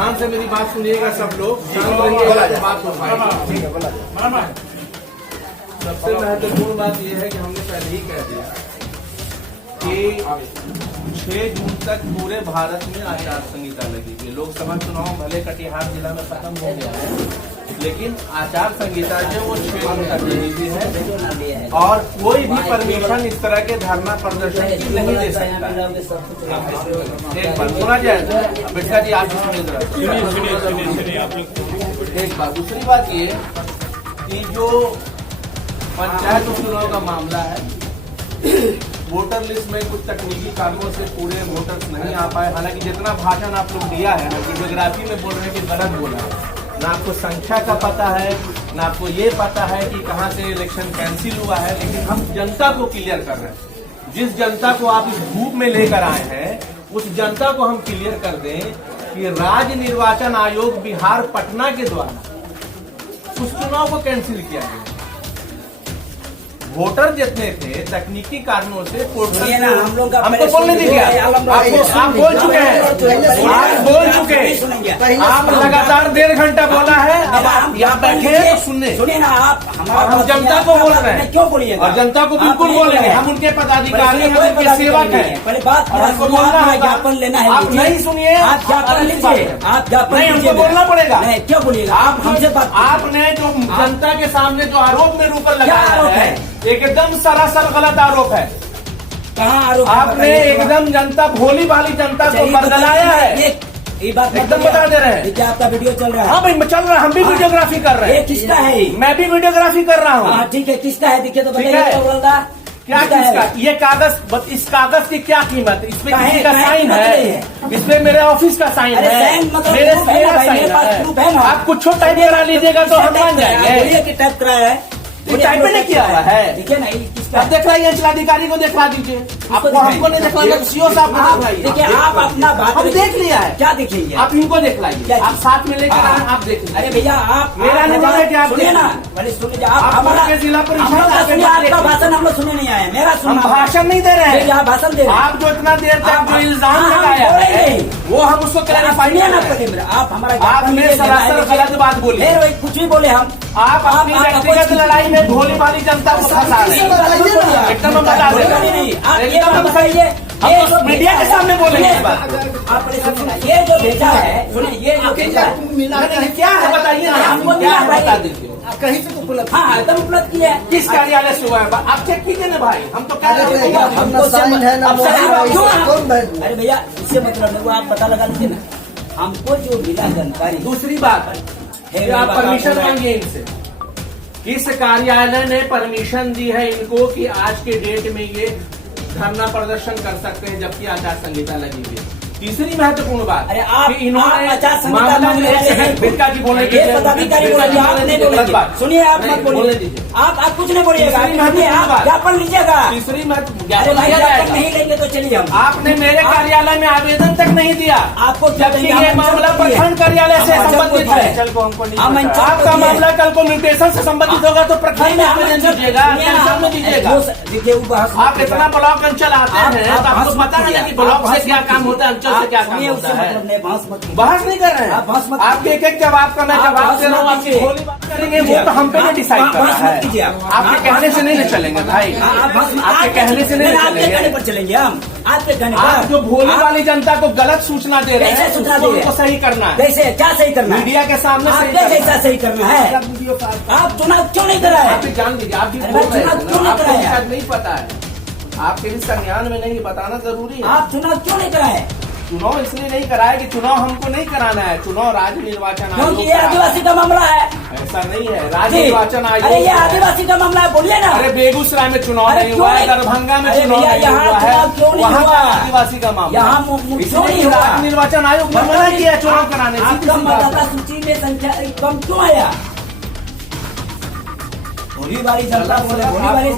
ध्यान से मेरी बात सुनिएगा सब लोग, शांत रहिएगा तो बात हो पाएगी। सबसे महत्वपूर्ण बात यह है कि हमने पहले ही कह दिया कि 6 जून तक पूरे भारत में आचार संहिता लगेगी। लोकसभा चुनाव भले कटिहार जिला में खत्म हो गया है, लेकिन आचार संहिता जो वो 6 जून तक लगेगी है और कोई भी परमिशन इस तरह के धरना प्रदर्शन की नहीं दे सकता। एक बार सुना जाए, अम्बेडकर जी आप सुनिए जरा, एक बात। दूसरी बात ये कि जो पंचायत उपचुनाव का मामला है, वोटर लिस्ट में कुछ तकनीकी कारणों से पूरे वोटर्स नहीं आ पाए। हालांकि जितना भाषण आप लोग दिया है ना, वीडियोग्राफी में बोल रहे हैं कि गलत बोला है, ना आपको संख्या का पता है, ना आपको ये पता है कि कहाँ से इलेक्शन कैंसिल हुआ है। लेकिन हम जनता को क्लियर कर रहे हैं। जिस जनता को आप इस धूप में लेकर आए हैं, उस जनता को हम क्लियर कर दें कि राज्य निर्वाचन आयोग बिहार पटना के द्वारा उस चुनाव को कैंसिल किया गया। वोटर जितने थे तकनीकी कारणों से पोर्टल हमको बोलने दीजिए। आप बोल चुके हैं, आप बोल चुके हैं, आप लगातार 1.5 घंटा बोला है। अब आप यहाँ बैठे सुनिए ना, आप हम जनता को बोल रहे हैं, क्यों बोलिए? और जनता को बिल्कुल बोलेंगे, हम उनके पदाधिकारी हैं, उनके सेवक हैं। पहले बात आपको बोलना है, ज्ञापन लेना है। आप नहीं सुनिए, आप ज्ञापन लीजिए, आप ज्ञापन नहीं, हमको बोलना पड़ेगा। क्यों बोलिएगा? आप हमसे बात, आपने जो जनता के सामने जो आरोप में रूपर लगाया है, एकदम सरासर गलत आरोप है। कहाँ आरोप? आपने एकदम जनता, भोली वाली जनता को बदलाया है। ये बात एकदम बता दे रहे हैं। देखिए आपका वीडियो चल रहा है। हाँ भाई चल रहा है, हम भी वीडियोग्राफी कर रहे हैं। किसका है? मैं भी वीडियोग्राफी कर रहा हूँ। ठीक है, किसका है? देखिए तो बताइए। क्या किसका? ये कागज, इस कागज की क्या कीमत? इसमें किसी का साइन है, इसमें मेरे ऑफिस का साइन है, मेरे साइन है। आप कुछ टाइप करा लीजिएगा तो हम मान जाएंगे। टाइप कराया है, टाइप नहीं किया हुआ है। देखिए ना, अब दिखलाइए, अंचलाधिकारी को दिखला दीजिए। आपको हमको नहीं दिखलाइए तो सीओ साहब को दिखलाइए। देखिए आप अपना बात हम देख लिया है। क्या देखेंगे? आप इनको दिखलाइए, आप साथ में लेकर आए, आप देख लीजिए। अरे भैया आप मेरा नहीं बोले कि आप सुनिए ना, पहले सुनिए। आप हमारा जिला परिषद आपका भाषण हम लोग सुने नहीं आए, मेरा सुनना। हम भाषण नहीं दे रहे हैं, आप भाषण दे रहे हैं। आप जो इतना देर तक जो इल्जाम लगाया है वो हम उसको क्लैरिफाई ना पड़े। आप हमारा आपने सरासर गलत बात बोली, कुछ भी बोले हम। आप अपनी व्यक्तिगत लड़ाई में भोली वाली जनता को फंसा रहे हैं। एकदम हम बता दे रहे हैं, एकदम बताइए। हम मीडिया के सामने बोले इस बात। ये जो भेजा है, सुनिए, ये जो भेजा है क्या है बताइए ना, हमको क्या है बता दीजिए। कहीं से उपलब्ध? हाँ एकदम उपलब्ध किया है। किस कार्यालय से हुआ है? आप चेक कीजिए ना भाई, हम तो कह रहे हैं हमको अरे भैया इससे मतलब नहीं, वो आप पता लगा लीजिए ना। हमको जो मिला जानकारी। दूसरी बात है, आप परमिशन मांगिए इनसे। किस कार्यालय ने परमिशन दी है इनको कि आज के डेट में ये धरना प्रदर्शन कर सकते हैं जबकि आचार संहिता लगी हुई है? तीसरी महत्वपूर्ण बात, अरे आप इन्होंने आचार संहिता बिरका जी बोले, पदाधिकारी बोले, आप नहीं बोलेंगे। सुनिए, आप मत बोलिए, आप कुछ नहीं बोलिएगा, आप ज्ञापन लीजिएगा। तीसरी ज्ञापन नहीं लेंगे तो चलिए हम। आपने मेरे कार्यालय में आवेदन तक नहीं दिया, आपको जबकि ये मामला प्रखंड कार्यालय से संबंधित है। आपका मामला कल को म्यूटेशन से संबंधित होगा तो प्रखंड में आवेदन दीजिएगा, अंचल में दीजिएगा। आप इतना ब्लॉक अंचल आते हैं तो आपको पता है कि ब्लॉक से क्या काम होता है, अंचल से क्या काम होता है। बहस नहीं कर रहे हैं, आपके एक जवाब का मैं जवाब दे रहा हूँ। आपकी गोली बात करेंगे वो तो हम पे नहीं डिसाइड करना है। आपके कहने से नहीं चलेंगे भाई, आपके कहने से नहीं चलेंगे। चलेंगे हम आपके कहने पर। आप जो भोली वाली जनता को गलत सूचना दे रहे हैं उसको सही करना है। कैसे? क्या सही करना है? मीडिया के सामने कैसा सही करना है? आप चुनाव क्यों नहीं कराए? आप भी जान लीजिए, आप भी बोल रहे हैं, आपको शायद नहीं पता है, आपके भी संज्ञान में नहीं, बताना जरूरी है। आप चुनाव क्यों नहीं कराए? चुनाव इसलिए नहीं कराया कि चुनाव हमको नहीं कराना है, चुनाव राज्य निर्वाचन आयोग, क्योंकि ये आदिवासी का मामला है। ऐसा नहीं है, राज्य निर्वाचन आयोग। अरे ये आदिवासी का मामला है, बोलिए ना। अरे बेगूसराय में चुनाव नहीं हुआ है, दरभंगा में चुनाव नहीं हुआ है, वहाँ का आदिवासी का मामला। यहाँ इसलिए राज्य निर्वाचन आयोग ने मना किया चुनाव कराने से। आपका मतदाता सूची में संख्या कम क्यों आया? भोली वाली जनता बोले, भोली वाली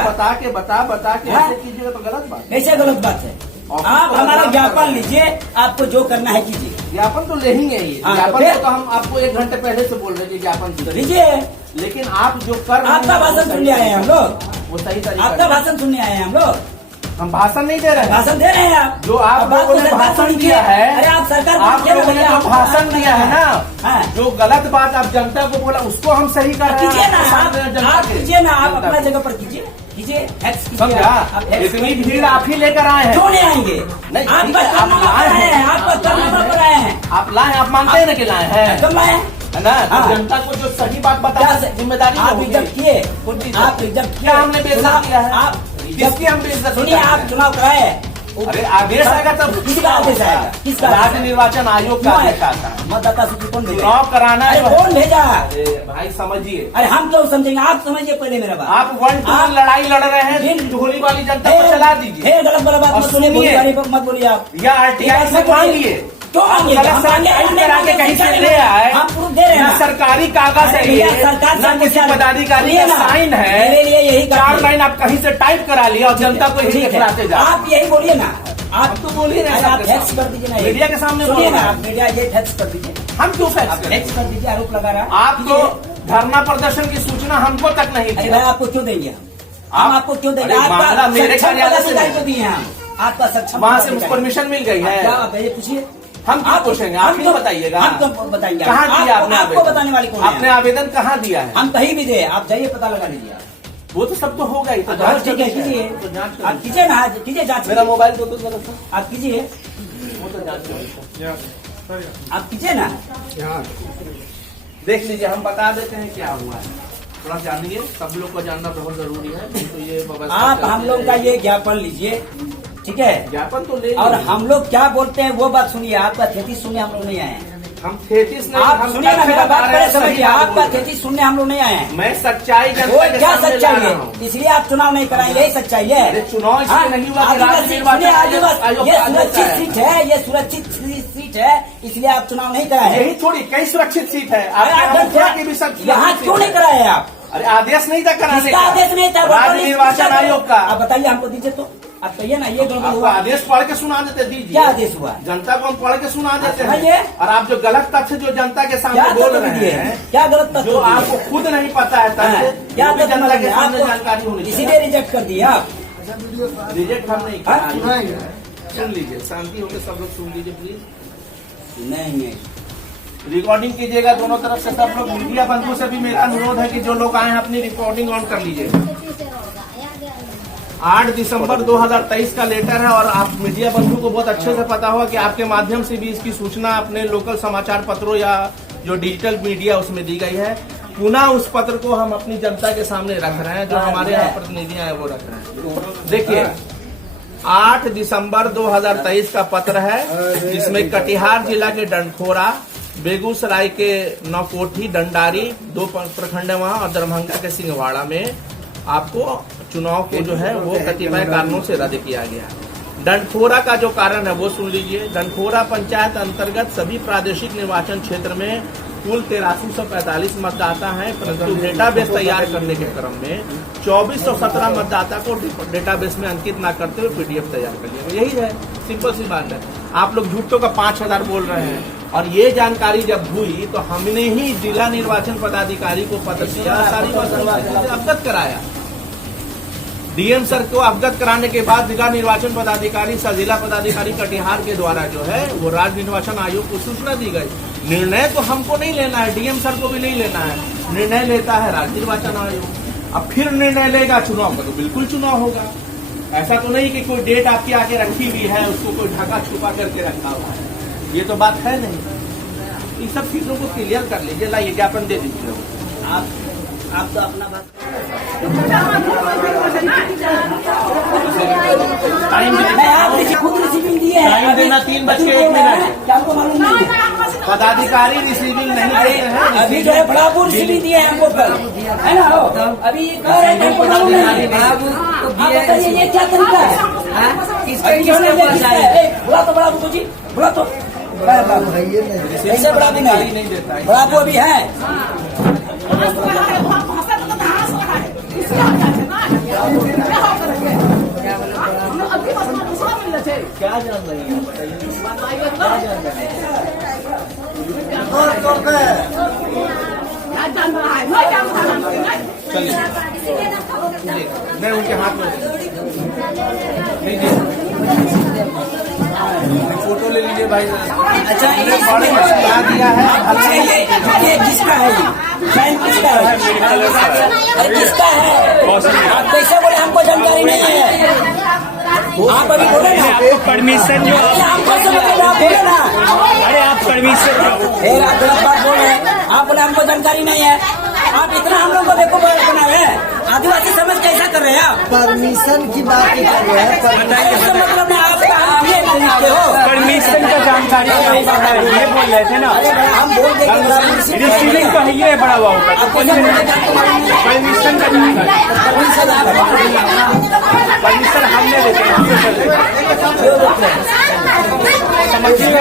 बता के ऐसे कीजिएगा तो गलत बात। कैसे गलत बात है? आप हमारा ज्ञापन लीजिए, आपको जो करना है कीजिए। ज्ञापन तो ले ही है, ज्ञापन तो हम आपको 1 घंटे पहले से बोल रहे थे ज्ञापन लीजिए। लेकिन आप जो कर, आपका भाषण सुनने आए हैं हम लोग, वो सही तरीका, आपका भाषण सुनने आए हैं हम लोग। हम भाषण नहीं दे रहे हैं। भाषण दे रहे हैं आप। जो आप अब बात लोगों तो ने सरकार भाषण सुनिए। दिया है, अरे आप सरकार आप सुनिए ना लोगों ने भैया, जो आप भाषण दिया है ना, हाँ। जो गलत बात आप जनता को बोला उसको हम सही कर रहे कीजिए ना हैं। आप कीजिए ना, आप अपना जगह पर कीजिए टैक्स कीजिए। समझा? आप टैक्स इतनी भीड़ आप ही लेकर आए हैं। क्यों नहीं आएंगे? नहीं, आप ठीक है, पर आप लाए हैं। आप पर करना पर आए हैं। आप लाए, आप मानते हैं ना कि लाए हैं, कब लाए? है ना? तो हाँ। जनता को जो सही बात क्या बताना जिम्मेदारी आप होगी। रिजेक्ट किए? कौन चीज़? आप रिजेक्ट किए? क्या हमने बेइज्जत किया है? आप किसकी हम बेइज्जत सुनिए, करते आप हैं? चुनाव कराए। अरे आदेश आएगा तब किसका आदेश आएगा? किसका? राज्य निर्वाचन आयोग का क्यों आदेश आएगा? आता है। मतदाता सूची कौन भेजा? चुनाव कराना अरे है। कौन भेजा? अरे भाई समझिए, अरे हम तो समझेंगे, आप समझिए पहले मेरा बात। आप 1-2 लड़ाई लड़ रहे हैं, जिन- झोली वाली जनता को चला दीजिए। गलत बड़ा बात और मत सुनिए, सुनिए। बोली मत बोलिए आप। या RTI से मांगिए। क्यों मांगिए? गलत हम से मांगे, टाइप हमने करा के कहीं से ले आए, हम प्रूफ दे रहे हैं ना ना। सरकारी कागज है अरे ये, भैया, सरकार ना से किसी पूछा- पदाधिकारी सुनिए का ना, साइन है। मेरे लिए यही 4 लाइन आप कहीं से टाइप करा लिया और जनता को यही ठीक है, दिखलाते जा। आप यही बोलिए ना। आप तो बोल ही रहे हैं आप सबके टैक्स सामने। कर दीजिए ना, मीडिया के सामने सुनिए बोल ना, रहे आप हैं। मीडिया ये टैक्स कर दीजिए। हम क्यों आप फैक्स टैक्स कर दीजिए, आरोप लगा रहा है। आप तो धरना प्रदर्शन की सूचना हमको तक नहीं अरे दी। भाई आपको क्यों देंगे हम आपको क्यों देंगे? अरे मामला मेरे सक्षम कार्यालय से पदाधिकारी नहीं। को दिए हैं हम, आपका सक्षम वहाँ से पदाधिकारी। परमिशन मिल गई है। क्या आप ये पूछिए, हम क्यों पूछेंगे? आप ही तो- बताइएगा। हम तो बताएंगे। कहाँ दिया आपने आपको बताने वाली कौन है? आपने आवेदन कहाँ दिया है? हम कहीं भी दे, आप जाइए पता लगा लीजिए आप। वो तो सब तो होगा ही, तो तो जांच ठीक है, कर कीजिए। तो जांच आप कीजिए ना, कीजिए जांच। मेरा मोबाइल दो तो जरा सा। आप कीजिए, वो तो जांच करो। आप कीजिए ना। देख लीजिए, हम बता देते हैं क्या हुआ है। थोड़ा जानिए, सब लोग को जानना बहुत जरूरी है। तो ये व्यवस्था आप चलती हम लोग है। का ये ज्ञापन लीजिए, ठीक है? ज्ञापन तो ले और लीजिए। हम लोग क्या बोलते हैं वो बात सुनिए। आपका 33 सुनने हम लोग नहीं आए हैं। हम 33 नहीं, आप हम सुनिए ना, तथ्य मेरा बता बात रहे पहले हैं, सही समझिए। बात आपका बोल रहे हैं। 33 सुनने हम लोग नहीं आए हैं। मैं सच्चाई वो जनता के क्या सामने ला सच्चाई रहा है? हूँ। इसलिए आप चुनाव नहीं कराएंगे, यही सच्चाई है। अरे चुनाव इसलिए हाँ, नहीं हुआ कि आदिवासी- राज्य निर्वाचन सुनिए, आदिवासी- आयोग ये का आदेश सुरक्षित है। सीट है, ये सुरक्षित सीट है, इसलिए आप चुनाव नहीं कराए हैं। यही थोड़ी कई सुरक्षित सीट है। अरे आपके आप यहाँ मुखिया की भी सब यहाँ सुरक्षित क्यों सीट नहीं है। कराए आप? अरे आदेश नहीं था कराने किसका का। आदेश नहीं था? राज्य निर्वाचन आयोग का। आप बताइए, हमको दीजिए तो। आप कहिए ना, ये गड़बड़ आपको हुआ। आदेश पढ़ के सुना देते, दीजिए। क्या आदेश हुआ? जनता को हम पढ़ के सुना देते सुनाइए। हैं। और आप जो गलत तथ्य जो जनता के सामने क्या बोल तथ्य रहे दिए? हैं, क्या गलत तथ्य जो दिए? आपको खुद नहीं पता है हाँ, तथ्य, क्या वो भी तथ्य जनता के दिए? सामने आपको जानकारी होनी चाहिए। इसीलिए रिजेक्ट कर दिया आप। रिजेक्ट हम नहीं हाँ? करेंगे। सुन लीजिए, शांति होकर सब लोग सुन लीजिए प्लीज। नहीं रिकॉर्डिंग कीजिएगा दोनों तरफ से। सब लोग मीडिया बंधु से भी मेरा अनुरोध है कि जो लोग आए हैं अपनी रिकॉर्डिंग ऑन कर लीजिए। 8 दिसंबर 2023 का लेटर है और आप मीडिया बंधु को बहुत अच्छे से पता होगा कि आपके माध्यम से भी इसकी सूचना अपने लोकल समाचार पत्रों या जो डिजिटल मीडिया उसमें दी गई है। पुनः उस पत्र को हम अपनी जनता के सामने रख रहे हैं, जो हमारे यहाँ प्रतिनिधि आए वो रख रहे हैं। देखिए, 8 दिसंबर 2023 का पत्र है, जिसमें कटिहार जिला के डंडखोरा, बेगूसराय के नौकोठी, डंडारी 2 प्रखंड है वहाँ, और दरभंगा के सिंहवाड़ा में आपको चुनाव को जो है वो कतिपय कारणों से रद्द किया गया। डंडखोरा का जो कारण है वो सुन लीजिए। डंडखोरा पंचायत अंतर्गत सभी प्रादेशिक निर्वाचन क्षेत्र में कुल 8345 मतदाता हैं, परंतु डेटाबेस तैयार करने के क्रम में 2417 मतदाता को डेटाबेस में अंकित न करते हुए PDF तैयार कर लिया। यही है, सिंपल सी बात है। आप लोग झूठों का 5000 बोल रहे हैं, और ये जानकारी जब हुई तो हमने ही जिला निर्वाचन पदाधिकारी को पत्र दिया, सारी बात अवगत कराया। DM सर को अवगत कराने के बाद जिला निर्वाचन पदाधिकारी सह जिला पदाधिकारी कटिहार के द्वारा जो है वो राज्य निर्वाचन आयोग को सूचना दी गई। निर्णय तो हमको नहीं लेना है, DM सर को भी नहीं लेना है, निर्णय लेता है राज्य निर्वाचन आयोग। अब फिर निर्णय लेगा चुनाव का, तो बिल्कुल चुनाव होगा। ऐसा तो नहीं कि कोई डेट आपकी आगे रखी हुई है, उसको कोई ढका छुपा करके रखा हुआ है, ये तो बात है नहीं। इन सब चीजों को क्लियर कर लीजिए। लाइए ज्ञापन दे दीजिए। आप तो अपना बात टाइम आप खुद रिसीविंग दिए हैं। टाइम देना 3:01 क्या आपको मालूम नहीं है? पदाधिकारी रिसीविंग नहीं अरे देते हैं। अभी जो है बड़ापुर रिसीविंग दिए हैं हमको कल, है ना? हो अभी कह रहे हैं हमको मालूम नहीं है। आप बताइए ये क्या तरीका है? अभी क्यों नहीं है? बुला तो बड़ापुर को जी, बुला तो। ऐसे बड़ापुर नहीं देता है। बड़ापुर अभी है। क्या जान रही है बताइए। चलिए, मैं उनके हाथ में नहीं ले लीजिए भाई। अच्छा बड़े बता दिया है। अच्छा ये किसका है? फैन किसका है? अरे किसका है? आप कैसे बोले हमको जानकारी नहीं है? आप अभी बोले ना आपको परमिशन जो आप कैसे मतलब आप बोले ना अरे आप परमिशन आप गलत बात बोल रहे हैं। आप बोले हमको जानकारी नहीं है। आप इतना हम लोग को बेवकूफ बनाए हैं। आदिवासी समझ कैसा कर रहे हैं आप? परमिशन की बात ही कर रहे हैं। इसका मतलब ना आप ये बोलते हो परमिशन का जानकारी नहीं पता है, ये बोल रहे थे ना। अरे बड़ा हम बोल देंगे रिसीविंग तो है ये बड़ा बाबू का आपको सब परमिशन का जानकारी परमिशन हमने देते हैं। समझिए